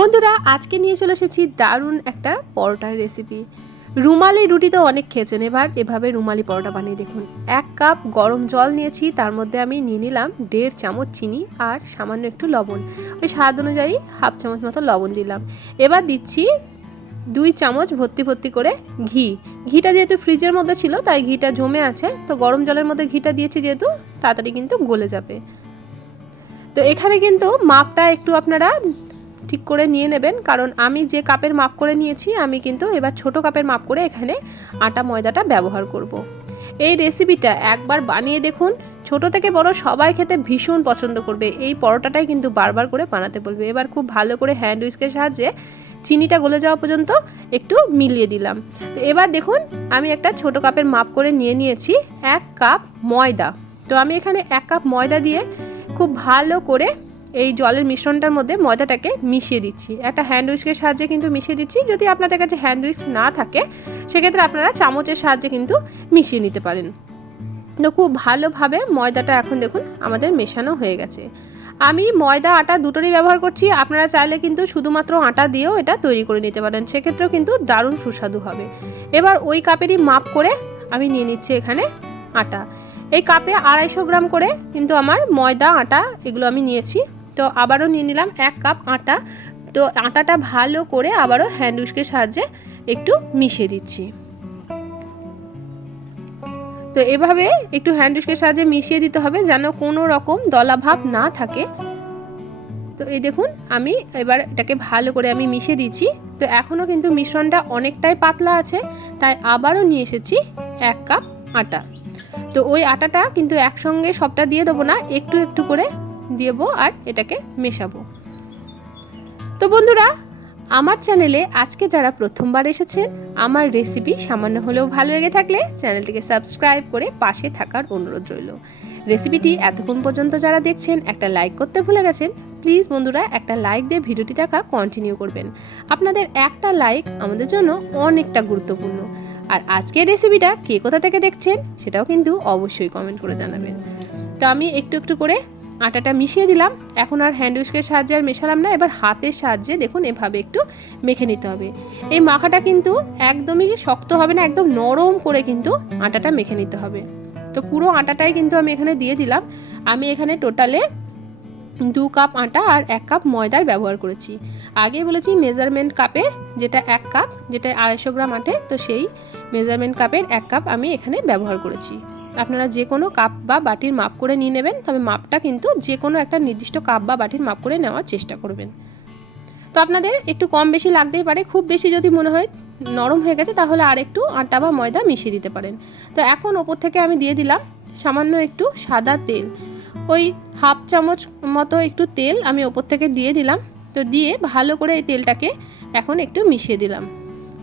বন্ধুরা আজকে নিয়ে চলে এসেছি দারুণ একটা পরোটার রেসিপি। রুমালি রুটি তো অনেক খেয়েছেন, এবার এভাবে রুমালি পরোটা বানিয়ে দেখুন। 1 কাপ গরম জল নিয়েছি, তার মধ্যে আমি নিয়ে নিলাম 1.5 চামচ চিনি আর সামান্য একটু লবণ, ওই স্বাদ অনুযায়ী হাফ চামচ মতো লবণ দিলাম। এবার দিচ্ছি 2 চামচ ভর্তি করে ঘিটা যেহেতু ফ্রিজের মধ্যে ছিল তাই ঘিটা জমে আছে, তো গরম জলের মধ্যে ঘিটা দিয়েছি যেহেতু তাড়াতাড়ি কিন্তু গলে যাবে। তো এখানে কিন্তু মাপটা একটু আপনারা ঠিক করে নিয়ে নেবেন, কারণ আমি যে কাপের মাপ করে নিয়েছি আমি কিন্তু এবার ছোট কাপের মাপ করে এখানে আটা ময়দাটা ব্যবহার করব। এই রেসিপিটা একবার বানিয়ে দেখুন, ছোট থেকে বড় সবাই খেতে ভীষণ পছন্দ করবে। এই পরোটাটাই কিন্তু বারবার করে বানাতে বলবে। এবার খুব ভালো করে হ্যান্ড উইস্কের সাহায্যে চিনিটা গলে যাওয়া পর্যন্ত একটু মিলিয়ে দিলাম। তো এবার দেখুন আমি একটা ছোট কাপের মাপ করে নিয়ে নিয়েছি 1 কাপ ময়দা। তো আমি এখানে 1 কাপ ময়দা দিয়ে খুব ভালো করে এই জলের মিশ্রণটার মধ্যে ময়দাটাকে মিশিয়ে দিচ্ছি। একটা হ্যান্ড উইস্কের সাহায্যে কিন্তু মিশিয়ে দিচ্ছি। যদি আপনাদের কাছে হ্যান্ড উইস্ক না থাকে সেক্ষেত্রে আপনারা চামচের সাহায্যে কিন্তু মিশিয়ে নিতে পারেন। তো খুব ভালোভাবে ময়দাটা এখন দেখুন আমাদের মেশানো হয়ে গেছে। আমি ময়দা আটা দুটোরই ব্যবহার করছি, আপনারা চাইলে কিন্তু শুধুমাত্র আটা দিয়েও এটা তৈরি করে নিতে পারেন, সেক্ষেত্রেও কিন্তু দারুণ সুস্বাদু হবে। এবার ওই কাপেরই মাপ করে আমি নিয়ে নিচ্ছি এখানে আটা। এই কাপে 250 গ্রাম করে কিন্তু আমার ময়দা আটা এগুলো আমি নিয়েছি। তো আবারও নিয়ে নিলাম 1 কাপ আটা। তো আটাটা ভালো করে আবারও হ্যান্ড উইস্কের সাহায্যে একটু মিশিয়ে দিচ্ছি। তো এভাবে একটু হ্যান্ড উইস্কের সাহায্যে মিশিয়ে দিতে হবে যেন কোনো রকম দলাভাব না থাকে। তো এই দেখুন আমি এবার এটাকে ভালো করে আমি মিশিয়ে দিচ্ছি। তো এখনও কিন্তু মিশ্রণটা অনেকটাই পাতলা আছে, তাই আবারও নিয়ে এসেছি 1 কাপ আটা। তো ওই আটাটা কিন্তু একসঙ্গে সবটা দিয়ে দেবো না, একটু একটু করে দেবো আর এটাকে মেশাবো। তো বন্ধুরা আমার চ্যানেলে আজকে যারা প্রথমবার এসেছেন, আমার রেসিপি সামান্য হলেও ভালো লেগে থাকলে চ্যানেলটিকে সাবস্ক্রাইব করে পাশে থাকার অনুরোধ রইল। রেসিপিটি এতক্ষণ পর্যন্ত যারা দেখছেন একটা লাইক করতে ভুলে গেছেন, প্লিজ বন্ধুরা একটা লাইক দিয়ে ভিডিওটি দেখা কন্টিনিউ করবেন। আপনাদের একটা লাইক আমাদের জন্য অনেকটা গুরুত্বপূর্ণ। আর আজকের রেসিপিটা কে কোথা থেকে দেখছেন সেটাও কিন্তু অবশ্যই কমেন্ট করে জানাবেন। তো আমি একটু একটু করে আটাটা মিশিয়ে দিলাম। এখন আর হ্যান্ড উইস্কের সাহায্যে আর মেশালাম না, এবার হাতের সাহায্যে দেখুন এভাবে একটু মেখে নিতে হবে। এই মাখাটা কিন্তু একদমই শক্ত হবে না, একদম নরম করে কিন্তু আটাটা মেখে নিতে হবে। তো পুরো আটাটাই কিন্তু আমি এখানে দিয়ে দিলাম। আমি এখানে টোটালে 2 কাপ আটা আর 1 কাপ ময়দার ব্যবহার করেছি। আগে বলেছি মেজারমেন্ট কাপের যেটা 1 কাপ, যেটা 250 গ্রাম আটে, তো সেই মেজারমেন্ট কাপের 1 কাপ আমি এখানে ব্যবহার করেছি। আপনারা যে কোনো কাপ বা বাটির মাপ করে নিয়ে নেবেন, তবে মাপটা কিন্তু যে কোনো একটা নির্দিষ্ট কাপ বা বাটির মাপ করে নেওয়ার চেষ্টা করবেন। তো আপনাদের একটু কম বেশি লাগতেই পারে, খুব বেশি যদি মনে হয় নরম হয়ে গেছে তাহলে আর একটু আটা বা ময়দা মিশিয়ে দিতে পারেন। তো এখন ওপর থেকে আমি দিয়ে দিলাম সামান্য একটু সাদা তেল, ওই হাফ চামচ মতো একটু তেল আমি ওপর থেকে দিয়ে দিলাম। তো দিয়ে ভালো করে এই তেলটাকে এখন একটু মিশিয়ে দিলাম।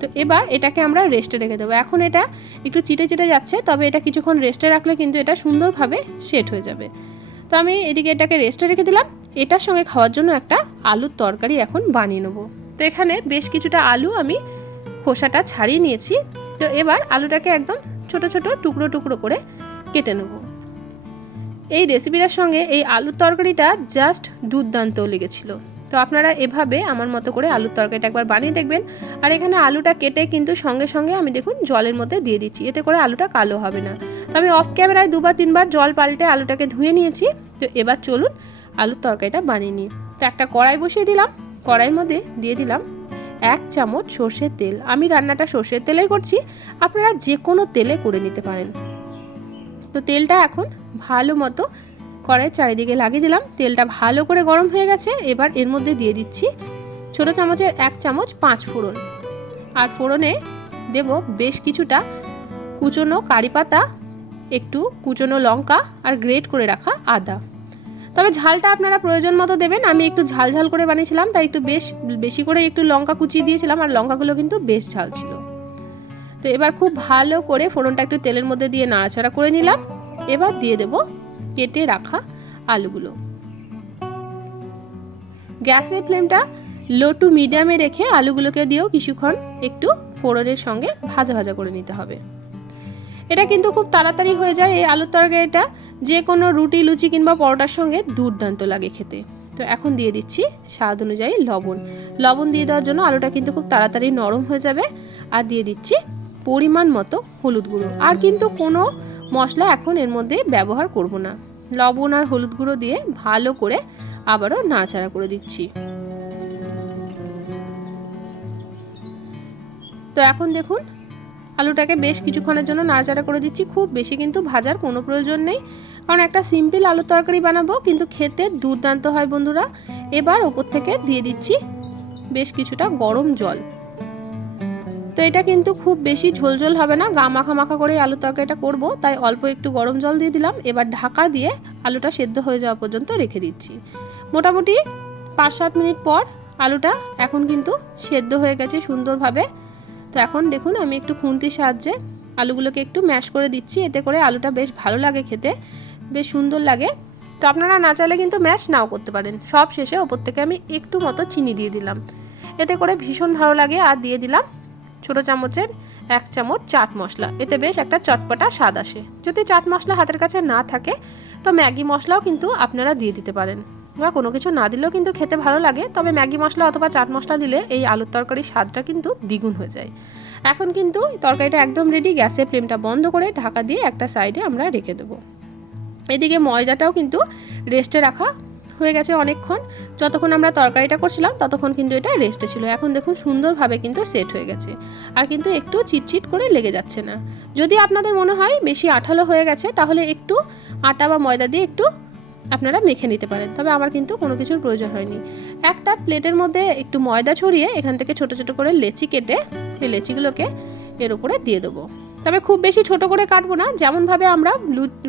তো এবার এটাকে আমরা রেস্টে রেখে দেবো। এখন এটা একটু চিটে চিটে যাচ্ছে, তবে এটা কিছুক্ষণ রেস্টে রাখলে কিন্তু এটা সুন্দরভাবে সেট হয়ে যাবে। তো আমি এদিকে এটাকে রেস্টে রেখে দিলাম। এটার সঙ্গে খাওয়ার জন্য একটা আলুর তরকারি এখন বানিয়ে নেবো। তো এখানে বেশ কিছুটা আলু আমি খোসাটা ছাড়িয়ে নিয়েছি। তো এবার আলুটাকে একদম ছোট ছোট টুকরো টুকরো করে কেটে নেব। এই রেসিপিটার সঙ্গে এই আলুর তরকারিটা জাস্ট দুর্দান্ত লেগেছিল। তো আপনারা এভাবে আমার মতো করে আলুর তরকারিটা একবার বানিয়ে দেখবেন। আর এখানে আলুটা কেটে কিন্তু সঙ্গে সঙ্গে আমি দেখুন জলের মধ্যে দিয়ে দিচ্ছি, এতে করে আলুটা কালো হবে না। তো আমি অফ ক্যামেরায় 2-3 বার জল পাল্টে আলুটাকে ধুয়ে নিয়েছি। তো এবার চলুন আলুর তরকারিটা বানিয়ে নিই। তো একটা কড়াই বসিয়ে দিলাম, কড়াইয়ের মধ্যে দিয়ে দিলাম 1 চামচ সর্ষের তেল। আমি রান্নাটা সর্ষের তেলেই করছি, আপনারা যে কোনো তেলে করে নিতে পারেন। তো তেলটা এখন ভালো মতো কড়াইয়ের চারিদিকে লাগিয়ে দিলাম। তেলটা ভালো করে গরম হয়ে গেছে। এবার এর মধ্যে দিয়ে দিচ্ছি ছোটো চামচের 1 চামচ 5 ফোড়ন। আর ফোড়নে দেব বেশ কিছুটা কুচনো কারি পাতা, একটু কুচনো লঙ্কা আর গ্রেট করে রাখা আদা। তবে ঝালটা আপনারা প্রয়োজন মতো দেবেন। আমি একটু ঝাল ঝাল করে বানিয়েছিলাম, তাই একটু বেশি করে একটু লঙ্কা কুচিয়ে দিয়েছিলাম, আর লঙ্কাগুলো কিন্তু বেশ ঝাল ছিল। তো এবার খুব ভালো করে ফোড়নটা একটু তেলের মধ্যে দিয়ে নাড়াচাড়া করে নিলাম। এবার দিয়ে দেব কেটে রাখা আলুগুলো। গ্যাসের ফ্লেমটা লো টু মিডিয়ামে রেখে আলুগুলোকে দিয়েও কিছুক্ষণ একটু ফোড়নের সঙ্গে ভাজা ভাজা করে নিতে হবে। এটা কিন্তু খুব তাড়াতাড়ি হয়ে যায়। এই আলুর তরকারিটা যে কোনো রুটি লুচি কিংবা পরোটার সঙ্গে দুর্দান্ত লাগে খেতে। তো এখন দিয়ে দিচ্ছি স্বাদ অনুযায়ী লবণ। লবণ দিয়ে দেওয়ার জন্য আলুটা কিন্তু খুব তাড়াতাড়ি নরম হয়ে যাবে। আর দিয়ে দিচ্ছি পরিমাণ মতো হলুদ গুঁড়ো। আর কিন্তু কোনো মশলা এখন এর মধ্যে ব্যবহার করব না। লবণ আর হলুদ গুঁড়ো দিয়ে ভালো করে আবারও নাড়াচাড়া করে দিচ্ছি। তো এখন দেখুন আলুটাকে বেশ কিছুক্ষণের জন্য নাড়াচাড়া করে দিচ্ছি। খুব বেশি কিন্তু ভাজার কোনো প্রয়োজন নেই, কারণ একটা সিম্পল আলুর তরকারি বানাবো, কিন্তু খেতে দুর্দান্ত হয় বন্ধুরা। এবার ওপর থেকে দিয়ে দিচ্ছি বেশ কিছুটা গরম জল। তো এটা কিন্তু খুব বেশি ঝোলঝোল হবে না, গা মাখা মাখা করে আলুর তরকারিটা করবো, তাই অল্প একটু গরম জল দিয়ে দিলাম। এবার ঢাকা দিয়ে আলুটা সেদ্ধ হয়ে যাওয়া পর্যন্ত রেখে দিচ্ছি। মোটামুটি 5-7 মিনিট পর আলুটা এখন কিন্তু সেদ্ধ হয়ে গেছে সুন্দরভাবে। তো এখন দেখুন আমি একটু খুন্তির সাহায্যে আলুগুলোকে একটু ম্যাশ করে দিচ্ছি, এতে করে আলুটা বেশ ভালো লাগে খেতে, বেশ সুন্দর লাগে। তো আপনারা না চাইলে কিন্তু ম্যাশ নাও করতে পারেন। সব শেষে ওপর থেকে আমি একটু মতো চিনি দিয়ে দিলাম, এতে করে ভীষণ ভালো লাগে। আর দিয়ে দিলাম ছোটো চামচের 1 চামচ চাট মশলা, এতে বেশ একটা চটপটা স্বাদ আসে। যদি চাট মশলা হাতের কাছে না থাকে তো ম্যাগি মশলাও কিন্তু আপনারা দিয়ে দিতে পারেন, বা কোনো কিছু না দিলেও কিন্তু খেতে ভালো লাগে। তবে ম্যাগি মশলা অথবা চাট মশলা দিলে এই আলুর তরকারির স্বাদটা কিন্তু দ্বিগুণ হয়ে যায়। এখন কিন্তু তরকারিটা একদম রেডি। গ্যাসের ফ্লেমটা বন্ধ করে ঢাকা দিয়ে একটা সাইডে আমরা রেখে দেবো। এদিকে ময়দাটাও কিন্তু রেস্টে রাখা হয়ে গেছে অনেকক্ষণ। যতক্ষণ আমরা তরকারিটা করছিলাম ততক্ষণ কিন্তু এটা রেস্টে ছিল। এখন দেখুন সুন্দরভাবে কিন্তু সেট হয়ে গেছে, আর কিন্তু একটু চিটচিট করে লেগে যাচ্ছে না। যদি আপনাদের মনে হয় বেশি আঠালো হয়ে গেছে তাহলে একটু আটা বা ময়দা দিয়ে একটু আপনারা মেখে নিতে পারেন, তবে আমার কিন্তু কোনো কিছুর প্রয়োজন হয়নি। একটা প্লেটের মধ্যে একটু ময়দা ছড়িয়ে এখান থেকে ছোট ছোট করে লেচি কেটে সেই লেচিগুলোকে এর উপরে দিয়ে দেবো। তবে খুব বেশি ছোট করে কাটবো না, যেমনভাবে আমরা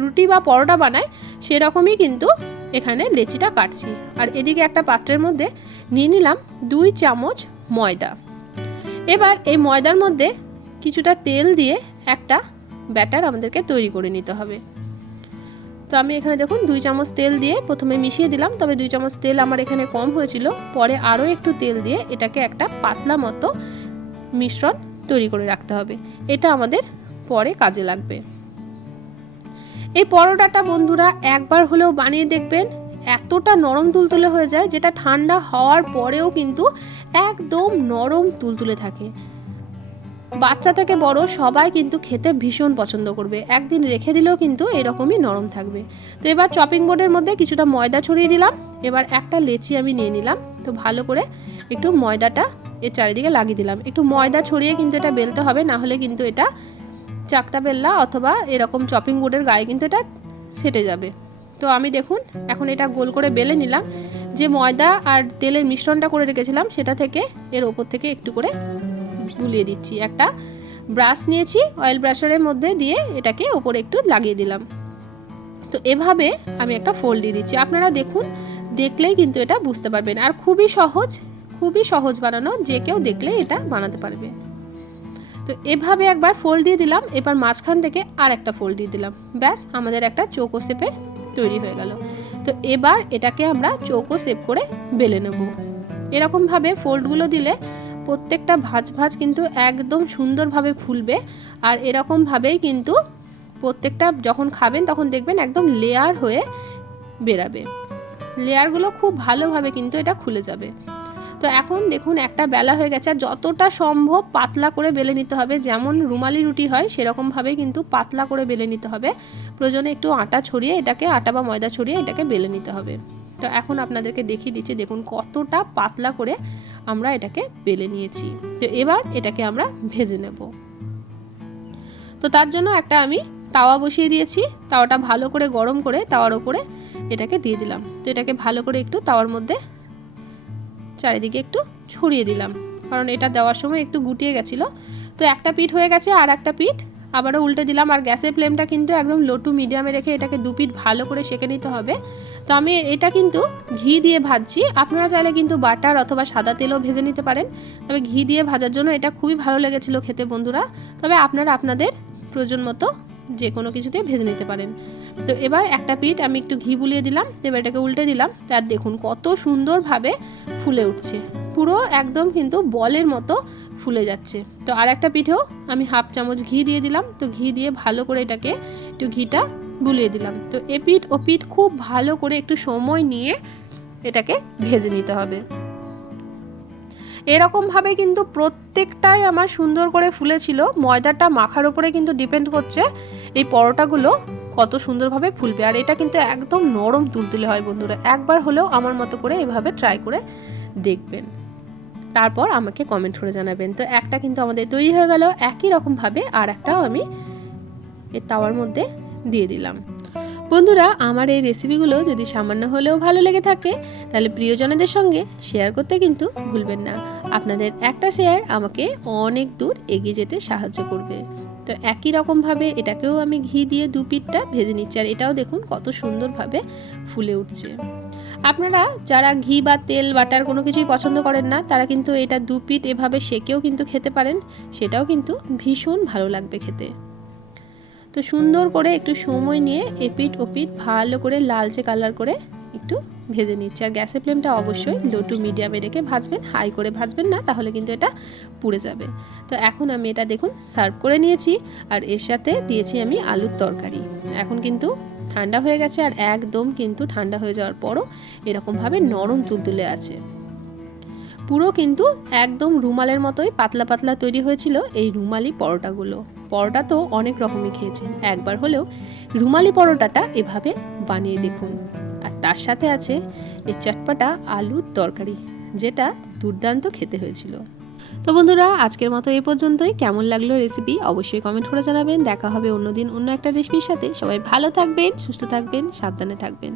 রুটি বা পরোটা বানাই সেরকমই কিন্তু এখানে লেচিটা কাটছি। আর এদিকে একটা পাত্রের মধ্যে নিয়ে নিলাম 2 চামচ ময়দা। এবার এই ময়দার মধ্যে কিছুটা তেল দিয়ে একটা ব্যাটার আমাদেরকে তৈরি করে নিতে হবে। তো আমি এখানে দেখুন 2 চামচ তেল দিয়ে প্রথমে মিশিয়ে দিলাম, তবে 2 চামচ তেল আমার এখানে কম হয়েছিল। পরে আরও একটু তেল দিয়ে এটাকে একটা পাতলা মতো মিশ্রণ তৈরি করে রাখতে হবে, এটা আমাদের পরে কাজে লাগবে। এই পরোটাটা বন্ধুরা একবার হলেও বানিয়ে দেখবেন, এতটা নরম তুলতুলে হয়ে যায়, যেটা ঠান্ডা হওয়ার পরেও কিন্তু একদম নরম তুলতুলে থাকে। বাচ্চা থেকে বড় সবাই কিন্তু খেতে ভীষণ পছন্দ করবে। একদিন রেখে দিলেও কিন্তু এরকমই নরম থাকবে। তো এবার চপিং বোর্ডের মধ্যে কিছুটা ময়দা ছড়িয়ে দিলাম। এবার একটা লেচি আমি নিয়ে নিলাম। তো ভালো করে একটু ময়দাটা এর চারিদিকে লাগিয়ে দিলাম। একটু ময়দা ছড়িয়ে কিন্তু এটা বেলতে হবে, না হলে কিন্তু এটা চাকতা বেল্লা অথবা এরকম চপিং বোর্ডের গায়ে কিন্তু এটা সেটে যাবে। তো আমি দেখুন এখন এটা গোল করে বেলে নিলাম। যে ময়দা আর তেলের মিশ্রণটা করে রেখেছিলাম সেটা থেকে এর ওপর থেকে একটু করে বুলিয়ে দিচ্ছি। একটা ব্রাশ নিয়েছি, অয়েল ব্রাশারের মধ্যে দিয়ে এটাকে ওপরে একটু লাগিয়ে দিলাম। তো এভাবে আমি একটা ফোল্ড দিয়ে দিচ্ছি। আপনারা দেখুন, দেখলেই কিন্তু এটা বুঝতে পারবেন। আর খুবই সহজ বানানো, যে কেউ দেখলে এটা বানাতে পারবে। তো এভাবে একবার ফোল্ড দিয়ে দিলাম। এবার মাঝখান থেকে আর একটা ফোল্ড দিয়ে দিলাম। ব্যাস আমাদের একটা চৌকো শেপের তৈরি হয়ে গেল। তো এবার এটাকে আমরা চৌকো শেপ করে বেলে নেব। এরকমভাবে ফোল্ডগুলো দিলে প্রত্যেকটা ভাঁজ কিন্তু একদম সুন্দরভাবে ফুলবে। আর এরকমভাবেই কিন্তু প্রত্যেকটা যখন খাবেন তখন দেখবেন একদম লেয়ার হয়ে বেরাবে। লেয়ারগুলো খুব ভালোভাবে কিন্তু এটা খুলে যাবে। তো এখন দেখুন একটা বেলা হয়ে গেছে। আর যতটা সম্ভব পাতলা করে বেলে নিতে হবে, যেমন রুমালি রুটি হয় সেরকমভাবে কিন্তু পাতলা করে বেলে নিতে হবে। প্রয়োজনে একটু আটা ছড়িয়ে এটাকে, আটা বা ময়দা ছড়িয়ে এটাকে বেলে নিতে হবে। তো এখন আপনাদেরকে দেখিয়ে দিচ্ছি, দেখুন কতটা পাতলা করে আমরা এটাকে বেলে নিয়েছি। তো এবার এটাকে আমরা ভেজে নেব। তো তার জন্য একটা আমি তাওয়া বসিয়ে দিয়েছি। তাওয়াটা ভালো করে গরম করে তাওয়ার উপরে এটাকে দিয়ে দিলাম। তো এটাকে ভালো করে একটু তাওয়ার মধ্যে চারিদিকে একটু ছড়িয়ে দিলাম, কারণ এটা দেওয়ার সময় একটু গুটিয়ে গেছিলো। তো একটা পিঠ হয়ে গেছে, আর একটা পিঠ আবারও উল্টে দিলাম। আর গ্যাসের ফ্লেমটা কিন্তু একদম লো টু মিডিয়ামে রেখে এটাকে 2 পিঠ ভালো করে সেঁকে নিতে হবে। তো আমি এটা কিন্তু ঘি দিয়ে ভাজছি। আপনারা চাইলে কিন্তু বাটার অথবা সাদা তেলও ভেজে নিতে পারেন। তবে ঘি দিয়ে ভাজার জন্য এটা খুবই ভালো লেগেছিল খেতে বন্ধুরা। তবে আপনারা আপনাদের প্রয়োজন মতো যে কোনো কিছুতে ভেজে নিতে পারেন। তো এবার একটা পিঠ আমি একটু ঘি বুলিয়ে দিলাম। এবার এটাকে উল্টে দিলাম। তার দেখুন কত সুন্দরভাবে ফুলে উঠছে, পুরো একদম কিন্তু বলের মতো ফুলে যাচ্ছে। তো আর একটা পিঠেও আমি 1/2 চামচ ঘি দিয়ে দিলাম। তো ঘি দিয়ে ভালো করে এটাকে একটু ঘিটা বুলিয়ে দিলাম। তো এ পিঠ ও পিঠ খুব ভালো করে একটু সময় নিয়ে এটাকে ভেজে নিতে হবে। এরকমভাবে কিন্তু প্রত্যেকটাই আমার সুন্দর করে ফুলেছিল। ময়দাটা মাখার উপরে কিন্তু ডিপেন্ড করছে এই পরোটাগুলো কত সুন্দরভাবে ফুলবে। আর এটা কিন্তু একদম নরম তুলতুলে হয় বন্ধুরা, একবার হলেও আমার মতো করে এভাবে ট্রাই করে দেখবেন, তারপর আমাকে কমেন্ট করে জানাবেন। তো একটা কিন্তু আমাদের তৈরি হয়ে গেল। একই রকমভাবে আর একটাও আমি এই তাওয়ার মধ্যে দিয়ে দিলাম। বন্ধুরা, আমার এই রেসিপিগুলো যদি সামান্য হলেও ভালো লেগে থাকে তাহলে প্রিয়জনদের সঙ্গে শেয়ার করতে কিন্তু ভুলবেন না। আপনাদের একটা শেয়ার আমাকে অনেক দূর এগিয়ে যেতে সাহায্য করবে। তো একই রকমভাবে এটাকেও আমি ঘি দিয়ে 2 পিঠটা ভেজে নিচ্ছি। আর এটাও দেখুন কত সুন্দরভাবে ফুলে উঠছে। আপনারা যারা ঘি বা তেল বাটার কোনো কিছুই পছন্দ করেন না তারা কিন্তু এটা 2 পিঠ এভাবে সেকেও কিন্তু খেতে পারেন, সেটাও কিন্তু ভীষণ ভালো লাগবে খেতে। তো সুন্দর করে একটু সময় নিয়ে এপিঠ ওপিঠ ভালো করে লালচে কালার করে একটু ভেজে নিচ্ছি। আর গ্যাসের ফ্লেমটা অবশ্যই লো টু মিডিয়ামে রেখে ভাজবেন, হাই করে ভাজবেন না, তাহলে কিন্তু এটা পুড়ে যাবে। তো এখন আমি এটা দেখুন সার্ভ করে নিয়েছি। আর এর সাথে দিয়েছি আমি আলুর তরকারি। এখন কিন্তু ঠান্ডা হয়ে গেছে, আর একদম কিন্তু ঠান্ডা হয়ে যাওয়ার পরও এরকমভাবে নরম তুলতুলে আছে। পুরো কিন্তু একদম রুমালের মতোই পাতলা পাতলা তৈরি হয়েছিল এই রুমালি পরোটাগুলো। পরোটা তো অনেক রকমই খেয়েছেন, একবার হলেও রুমালি পরোটাটা এভাবে বানিয়ে দেখুন। আর তার সাথে আছে এই চটপটা আলুর তরকারি, যেটা দুর্দান্ত খেতে হয়েছিল। তো বন্ধুরা, আজকের মতো এই পর্যন্তই। কেমন লাগলো রেসিপি অবশ্যই কমেন্ট করে জানাবেন। দেখা হবে অন্যদিন অন্য একটা রেসিপির সাথে। সবাই ভালো থাকবেন, সুস্থ থাকবেন, সাবধানে থাকবেন।